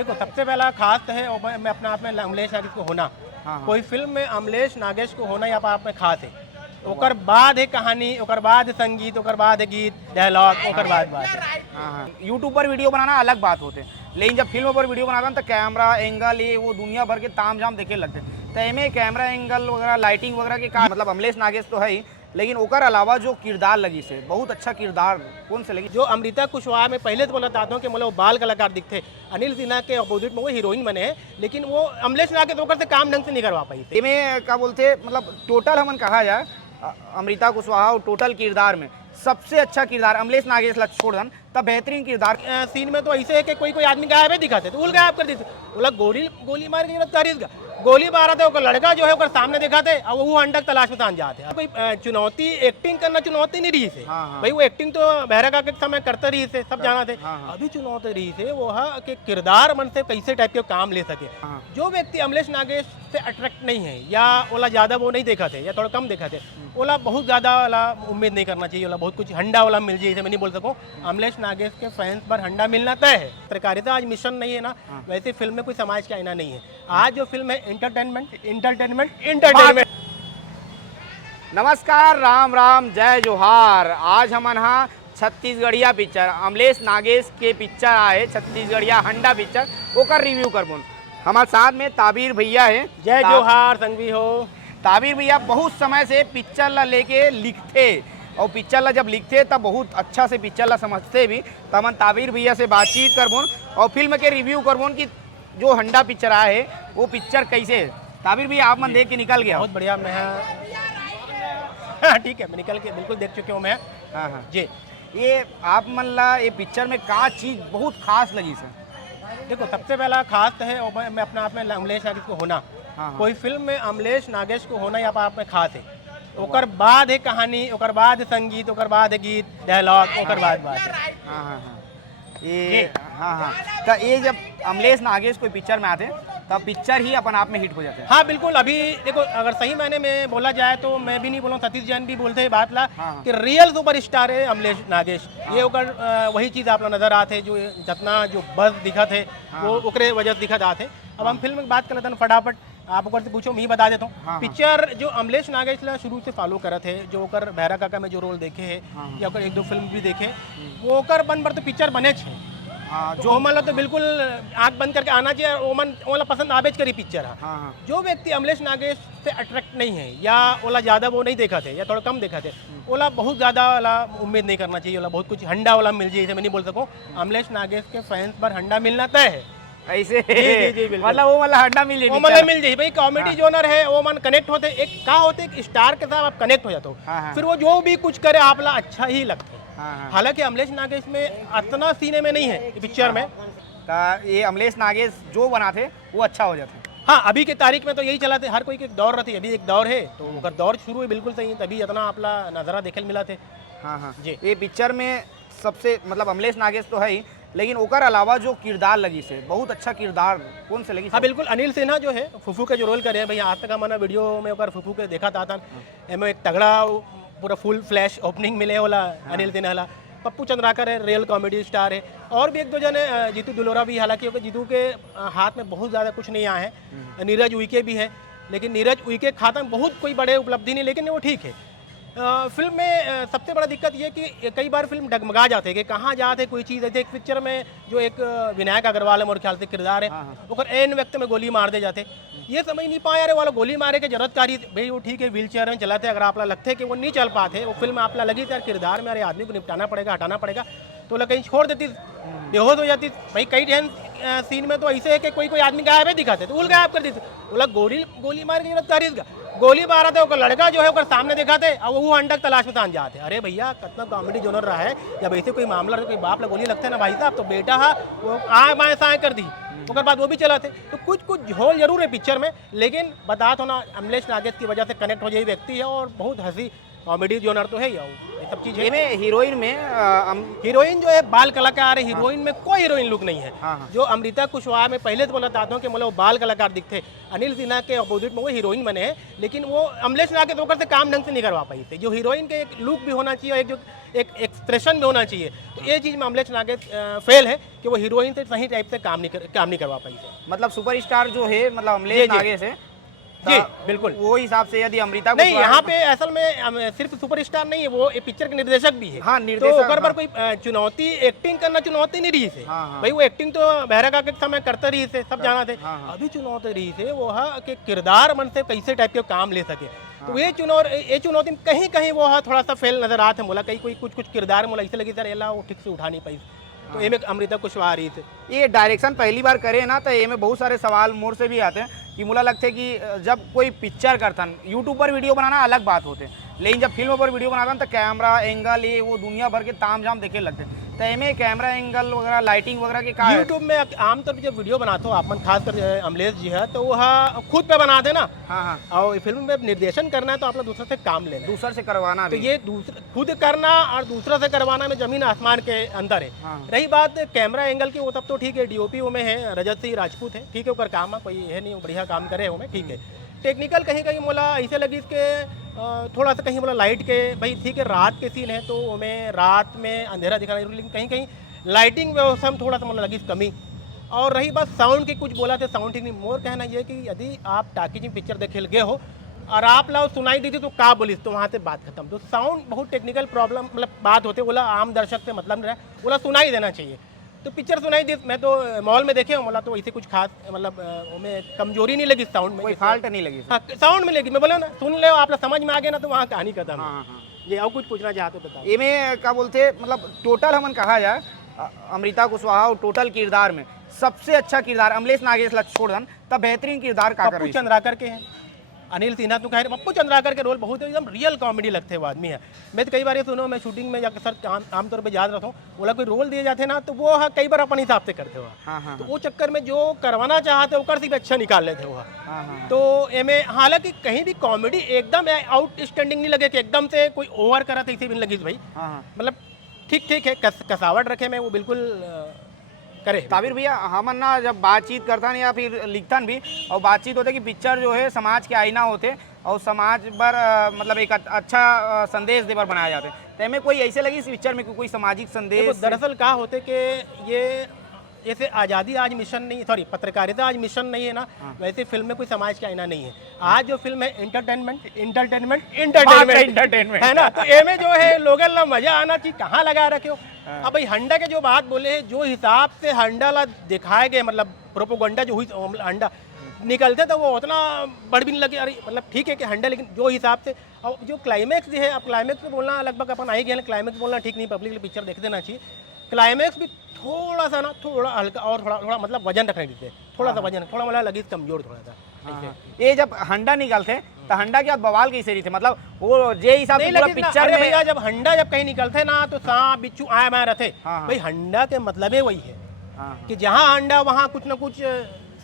देखो सबसे पहला खास तो है मैं अपने आप में अमलेश नागेश को होना। हाँ। कोई फिल्म में अमलेश नागेश को होना या आप में खास है। ओकर बाद है कहानी, ओकर बाद है संगीत, ओकर बाद है गीत, डायलॉग, ओकर बाद बात है। हाँ। यूट्यूब पर वीडियो बनाना अलग बात होते, लेकिन जब फिल्म पर वीडियो बनाता तो कैमरा एंगल ये वो दुनिया भर के ताम झाम देखे लगते। तो एमे कैमरा एंगल वगैरह लाइटिंग वगैरह के का मतलब अमलेश नागेश तो है ही, लेकिन ओकर अलावा जो किरदार लगी से बहुत अच्छा किरदार कौन से लगी? जो अमृता कुशवाहा में पहले तो बताता हूँ कि मतलब वो बाल कलाकार दिखते, अनिल सिन्हा के अपोजिट में वो हीरोइन बने हैं, लेकिन वो अमलेश नागेश होकर से काम ढंग से नहीं करवा पाई थी। इनमें क्या बोलते मतलब टोटल हमन कहा जाए अमृता कुशवाहा और टोटल किरदार में सबसे अच्छा किरदार अमलेश नागेश ला छोड़ दन तब बेहतरीन किरदार। सीन में तो ऐसे है कि कोई कोई आदमी गायब है दिखाते तो उल गायब कर देते, बोला गोली मार के जरूरत तारीफ का गोली मारा था, ओकर लड़का जो है ओकर सामने दिखाते और वो अंडक तलाश में तान जाते। कोई चुनौती एक्टिंग करना चुनौती नहीं रही से। हाँ। भाई वो एक्टिंग तो बहरा का के समय करते रही से, सब जाना थे। हाँ। अभी चुनौती रही से वो है कि किरदार मन से कैसे टाइप के काम ले सके। हाँ। जो व्यक्ति अमलेश नागेश से अट्रैक्ट नहीं है या ओला ज्यादा वो नहीं देखा थे या थोड़ा कम देखा थे, ओला बहुत ज्यादा वाला उम्मीद नहीं करना चाहिए। ओला बहुत कुछ हंडा वाला मिल जाए, मैं नहीं बोल सकूँ। अमलेश नागेश के फैंस पर हंडा मिलना तय है। पत्रकारिता आज मिशन नहीं है ना, वैसे फिल्म में कोई समाज का आईना नहीं है। आज जो फिल्म है एंटरटेनमेंट। नमस्कार, राम राम, जय जोहार। आज हमन हाँ छत्तीसगढ़िया पिक्चर अमलेश नागेश के पिक्चर आए छत्तीसगढ़िया हंडा पिक्चर ओकर रिव्यू करबोन। हमारे साथ में ताबीर भैया है। जय जोहार संगवी हो। ताबीर भैया बहुत समय से पिक्चर ला लेके लिखते और पिक्चर ला जब लिखते तब बहुत अच्छा से पिक्चर ला समझते भी। तो हम ताबीर भैया से बातचीत करबोन और फिल्म के रिव्यू करबोन कि जो हंडा पिक्चर आया है वो पिक्चर कैसे है। ताबीर भैया आप मन देख के निकल गया? बहुत बढ़िया। मैं ठीक है, मैं निकल के बिल्कुल देख चुके हूँ मैं। हाँ जी। ये आप मन ला ये पिक्चर में का चीज़ बहुत खास लगी सर? देखो सबसे पहला खास तो है मैं अपने आप में अमलेश नागेश को होना। हाँ। कोई फिल्म में अमलेश नागेश को होना या आप में खास है। ओकर बाद है कहानी, ओकर बाद है संगीत, ओकर बाद है गीत, डायलॉग, ओकर बाद बात है। हाँ। ये हाँ तो ये जब अमलेश नागेश कोई पिक्चर में आते तब पिक्चर ही अपन आप में हिट हो जाते हैं। हाँ बिल्कुल। अभी देखो अगर सही मायने में बोला जाए तो मैं भी नहीं बोलूँ, सतीश जैन भी बोलते हैं बात ला कि रियल सुपर स्टार है अमलेश नागेश। ये ओकर वही चीज़ आप नजर आते जो जितना जो बस दिखा थे वो ओकरे वजह से दिखा जाते। अब हम फिल्म की बात कर लेते हैं फटाफट, आप ओकर से पूछो मैं ही बता देता हूँ। पिक्चर जो अमलेश नागेश ला शुरू से फॉलो करत है, जो ओकर बहरा काका में जो रोल देखे है या ओकर एक दो फिल्म भी देखे, वो ओकर बन पर तो पिक्चर बने छे। जो मतलब तो बिल्कुल आंख बंद करके आना चाहिए, ओमन ओला पसंद आवेज करी पिक्चर है। जो व्यक्ति अमलेश नागेश से अट्रैक्ट नहीं है या ओला ज्यादा वो नहीं देखा थे या थोड़ा कम देखा थे, ओला बहुत ज्यादा वाला उम्मीद नहीं करना चाहिए। ओला बहुत कुछ हंडा वाला मिल जाए, मैं नहीं बोल सकूँ। अमलेश नागेश के फैंस पर हंडा मिलना तय है। ऐसे जी, मतलब वो मतलब हड्डा मिल वो मतलब मिल जाए भाई। कॉमेडी जोनर है वो मन कनेक्ट होते एक का होते एक स्टार के साथ आप कनेक्ट हो जाते हो, फिर वो जो भी कुछ करे आप ला अच्छा ही लगता है। हालांकि अमलेश नागेश में इतना सीने में नहीं है पिक्चर में। ये अमलेश नागेश जो बनाते वो अच्छा हो जाता है। हाँ अभी के तारीख में तो यही चलाते, हर कोई के एक दौर रहती है। अभी एक दौर है तो अगर दौर शुरू हुई बिल्कुल सही, तभी इतना आपला नज़ारा देखल मिला थे। हाँ जी। ये पिक्चर में सबसे मतलब अमलेश नागेश तो है ही, लेकिन ओकर अलावा जो किरदार लगी से बहुत अच्छा किरदार कौन से लगी? हाँ बिल्कुल। अनिल सिन्हा जो है फुफू के जो रोल करे भैया, आज तक मैंने वीडियो में ओकर फुफू के देखा था एमें एक तगड़ा पूरा फुल फ्लैश ओपनिंग मिले वाला अनिल सिन्हा ला। पप्पू चंद्राकर है, रियल कॉमेडी स्टार है, और भी एक दो जने, जीतू दुलोरा भी। हालांकि जीतू के हाथ में बहुत ज़्यादा कुछ नहीं आया है। नीरज उइके भी है, लेकिन नीरज उइके खाता में बहुत कोई बड़े उपलब्धि नहीं, लेकिन वो ठीक है। फिल्म में सबसे बड़ा दिक्कत ये कि कई बार फिल्म डगमगा जाते हैं कि कहाँ जाते कोई चीज़ ऐसे। एक पिक्चर में जो एक विनायक अग्रवाल है मोर ख्याल से किरदार है, और एन वक्त में गोली मार दे जाते। ये समझ नहीं पाया अरे वाला गोली मारे के जरूरत कारी भाई, वो ठीक है व्हील चेयर में चलाते, अगर आपला लगते कि वो नहीं चल पाते, वो फिल्म आपला लगी थी यार किरदार में अरे आदमी को निपटाना पड़ेगा हटाना पड़ेगा, तो लग कहीं छोड़ देती, बेहोश हो जाती भाई। कई सीन में तो ऐसे है कि कोई आदमी गायब है दिखाते तो उल गायब कर देते, बोला गोली मार के जरूरत कारी गोली मारा था, लड़का जो है ओकर सामने दिखाते और वो अंडक तलाश में तान जाते। अरे भैया कितना कॉमेडी जोनर रहा है। जब ऐसे कोई मामला कोई बाप ला गोली लगता है ना भाई साहब, तो बेटा हा वो आए बाएं साएं कर दी, उसके बाद वो भी चलाते। तो कुछ झोल जरूर है पिक्चर में, लेकिन बता तो ना अमलेश नागेश की वजह से कनेक्ट हो जाए व्यक्ति है और बहुत हंसी कॉमेडी जोनर तो है ही, ये सब चीज़ है। इनमें हीरोइन में हीरोइन जो है बाल कलाकार है, हीरोइन में कोई हीरोइन लुक नहीं है। हाँ, हाँ। जो अमृता कुशवाहा में पहले तो बताता हूँ कि मतलब वो बाल कलाकार दिखते, अनिल सिन्हा के अपोजिट में वो हीरोइन बने हैं, लेकिन वो अमलेश नागे तो से काम ढंग से नहीं करवा पाई थे। जो हीरोइन के एक लुक भी होना चाहिए और एक जो एक एक्सप्रेशन भी होना चाहिए, तो ये चीज़ में अमलेश नागे फेल है कि वो हीरोइन से सही टाइप से काम नहीं करवा पाई थे। मतलब सुपरस्टार जो है मतलब अमलेश नागे से जी बिल्कुल वो हिसाब से यदि अमृता नहीं, यहाँ पे असल में सिर्फ सुपरस्टार नहीं है, वो एक पिक्चर के निर्देशक भी है। हाँ, निर्देशक, तो ओकर पर हाँ। कोई चुनौती, एक्टिंग करना चुनौती नहीं रही से। हाँ, हाँ। भाई वो एक्टिंग तो बहरा का के समय करते रही से, सब जाना थे। हाँ, हाँ। अभी चुनौती रही से वो है कि किरदार मन से कैसे टाइप के काम ले सके। तो ये चुनौती कहीं कहीं वो है थोड़ा सा फेल नजर आते मोला, कहीं कोई कुछ किरदार मोला ऐसे लगी सर एला वो ठीक से उठा नहीं पाई। तो ये में अमृता कुशवाहा रही थी। ये डायरेक्शन पहली बार करे ना तो ये में बहुत सारे सवाल मोर से भी आते हैं कि मुला लगता है कि जब कोई पिक्चर करता यूट्यूब पर वीडियो बनाना अलग बात होते, लेकिन जब फिल्म पर वीडियो बनाता तो कैमरा एंगल ये वो दुनिया भर के ताम झाम देखे लगते। तो एमे कैमरा एंगल वगैरह लाइटिंग वगैरह के का यूट्यूब में आमतौर पर जब वीडियो बनाते हो आप खासकर अमलेश जी है तो वह खुद पे बनाते ना। हाँ हाँ और फिल्म में निर्देशन करना है तो आप लोग दूसरे से काम लेना है। दूसर से करवाना तो भी। ये दूसरा खुद करना और दूसरा से करवाना में जमीन आसमान के अंदर है। हाँ। रही बात कैमरा एंगल की, वो तब तो ठीक है, डीओपी में है रजत सिंह राजपूत है, ठीक है, ऊपर काम है, कोई है नहीं, वो बढ़िया काम करे वो में ठीक है। टेक्निकल कहीं कहीं मोला ऐसे लगी इसके थोड़ा सा कहीं बोला लाइट के, भाई ठीक है रात के सीन है तो हमें रात में अंधेरा दिखाना, लेकिन कहीं कहीं लाइटिंग व्यवस्था में थोड़ा सा मोला लगी कमी। और रही बात साउंड की, कुछ बोला थे साउंड ठीक नहीं। मोर कहना ये कि यदि आप टाकीज में पिक्चर देखे गए हो और आप लाओ सुनाई दी थी तो का बोली, तो वहाँ से बात खत्म। तो साउंड बहुत टेक्निकल प्रॉब्लम मतलब बात होते, बोला आम दर्शक से मतलब नहीं रहा, बोला सुनाई देना चाहिए। तो पिक्चर सुनाई दी, मैं तो मॉल में देखे हूँ, बोला तो ऐसे कुछ खास मतलब हमें कमजोरी नहीं लगी साउंड में, कोई फॉल्ट नहीं लगी। हाँ साउंड में लगी। मैं बोला ना सुन ले आप लोग समझ में आ गया ना तो वहाँ कहानी खत्म। हाँ हाँ ये और कुछ पूछना चाहते बताओ। ये में क्या बोलते मतलब टोटल हमन कहा जाए अमृता कुशवाहा और टोटल किरदार में सबसे अच्छा किरदार अमलेश नागेश ला छोड़ दन तब बेहतरीन किरदार का कर पप्पू रही चंद्राकर के हैं, अनिल सिन्हा तो कह रहे, पप्पू चंद्राकर के रोल बहुत एकदम रियल कॉमेडी लगते हैं वो आदमी है। मैं तो कई बार ये सुनो, मैं शूटिंग में जाकर सर आमतौर पे याद रखता हूँ, बोला कोई रोल दिए जाते ना तो वो कई बार अपन हिसाब से करते हुआ। हाँ हाँ तो वो चक्कर में जो करवाना चाहते वो कर से भी अच्छा निकाल लेते हुआ। हाँ हाँ तो एमे हालांकि कहीं भी कॉमेडी एकदम आउटस्टैंडिंग नहीं लगे कि एकदम से कोई ओवर करा था, इसी भी नहीं लगी भाई, हाँ मतलब ठीक ठीक है, कसावट रखे में वो बिल्कुल करे। ताबिर भैया हमन ना जब बातचीत करता या फिर लिखतन भी और बातचीत होते कि पिक्चर जो है समाज के आईना होते और समाज पर मतलब एक अच्छा संदेश दे पर बनाया जाते, तो हमें कोई ऐसे लगी इस पिक्चर में कोई सामाजिक संदेश। दरअसल क्या होते कि ये जैसे आज़ादी आज मिशन नहीं, सॉरी पत्रकारिता आज मिशन नहीं है ना, वैसे फिल्म में कोई समाज का आईना नहीं है। आज जो फिल्म है एंटरटेनमेंट है ना, तो ए में जो है लोगों ला मजा आना चाहिए, कहाँ लगा रखे हो। अब भाई हंडा के जो बात बोले हैं, जो हिसाब से हंडा ला दिखाए गए, मतलब प्रोपोगंडा जो हुई हंडा निकलते तो वो उतना बड़ भी नहीं लगे, अरे मतलब ठीक है कि हंडा, लेकिन जो हिसाब से और जो क्लाइमैक्स जो है, अब क्लाइमैक्स में बोलना लगभग अपन आई गए, क्लाइमैक्स बोलना ठीक नहीं, पब्लिक पिक्चर देख देना चाहिए। क्लाइमैक्स भी थोड़ा सा ना, थोड़ा हल्का और थोड़ा मतलब वजन रखने देते, थोड़ा सा वजन, थोड़ा मतलब लगी कमजोर थोड़ा सा। ये जब हंडा निकलते तो हंडा के बाद बवाल कैसे रही थे, मतलब वो जे हिसाब से पूरा पिक्चर में भैया जब हंडा जब कहीं निकलते ना तो सांप बिच्छू आए माए रहते। हाँ। भाई हंडा के मतलब ही वही है हाँ कि जहाँ अंडा वहाँ कुछ ना कुछ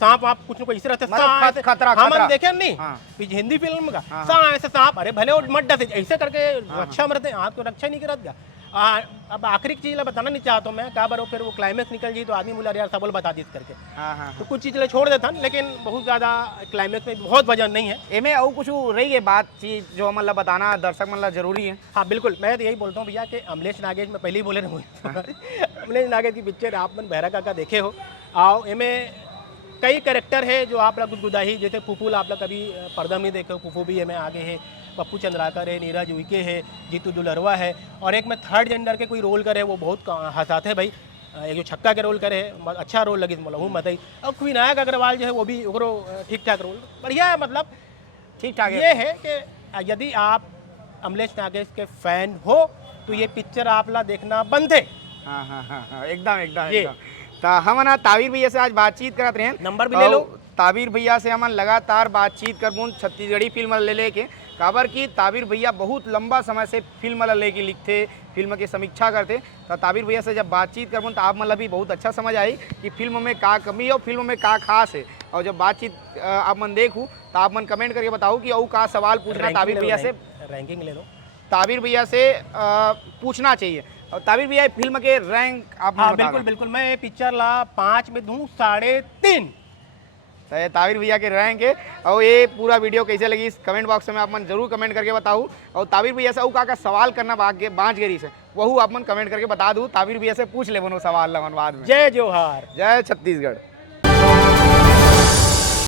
सांप आप कुछ ना कुछ इस तरह से मतलब सांप खतरा हम देखे नहीं हाँ। हिंदी फिल्म का हाँ। सांप ऐसे सांप, अरे भले वो मत डसे ऐसे करके रक्षा मरते, आप तो रक्षा नहीं करत गया। अब आखिरी चीज बताना नहीं चाहता हूँ मैं, क्या बार फिर वो क्लाइमैक्स निकल जी तो आदमी बोला यार सबल बता दी करके। हाँ हाँ तो कुछ चीज़ें छोड़ देता, लेकिन बहुत ज़्यादा क्लाइमैक्स में बहुत वजन नहीं है। एमे और कुछ रही है बात चीज जो मतलब बताना दर्शक मतलब जरूरी है। हाँ बिल्कुल, मैं तो यही बोलता हूँ भैया कि अमलेश नागेश में पहले ही बोले रहे अमलेश नागेश की पिक्चर आप मन बहरा काका देखे हो आओ, इनमें कई कैरेक्टर है जो आप लोग गुदगुदाही, जैसे फूफूल आप लोग कभी पर्दा में देखे हो, फूफू भी हमें आगे है, पप्पू चंद्राकर है, नीरज उइके है, जीतू दुलरवा है, और एक में थर्ड जेंडर के कोई रोल करे वो बहुत हंसाते हैं भाई, एक जो छक्का के रोल करे है अच्छा रोल लगी मतलब मत ही। और विनायक अग्रवाल जो है वो भी ठीक ठाक रोल बढ़िया है, मतलब ठीक ठाक ये है कि यदि आप अमलेश नागेश के फैन हो तो ये पिक्चर आप ला देखना बंद है। हाँ हाँ हाँ हाँ एकदम एकदम। तो हम ना ताबिर भैया से आज बातचीत करते रहे, नंबर भी ले लो। ताबिर भैया से हम लगातार बातचीत कर छत्तीसगढ़ी फिल्म ले लेके काबर की ताबिर भैया बहुत लंबा समय से फिल्म लेके लिखते, फिल्म की समीक्षा करते। तो ताबिर भैया से जब बातचीत कर तो आप मतलब भी बहुत अच्छा समझ आई कि फिल्म में का कमी है और फिल्म में का खास है। और जब बातचीत आप मन देखूँ तो आप मन कमेंट करके बताओ कि और का सवाल पूछना ताबिर भैया से। रैंकिंग ले लो। ताबिर भैया से पूछना चाहिए। और ताबिर भैया फिल्म के रैंक आप हाँ बिल्कुल बिल्कुल, मैं ये पिक्चर ला 5 में दूँ 3.5। तो ये ताबिर भैया के रैंक है। और ये पूरा वीडियो कैसे लगी इस कमेंट बॉक्स में आप मन जरूर कमेंट करके बताऊँ। और ताबिर भैया से का सवाल करना बाँच गेरी से वह आप मन कमेंट करके बता दूँ। ताबिर भैया से पूछ ले बनो सवाल मन बाद में। जय जोहार। जय छत्तीसगढ़।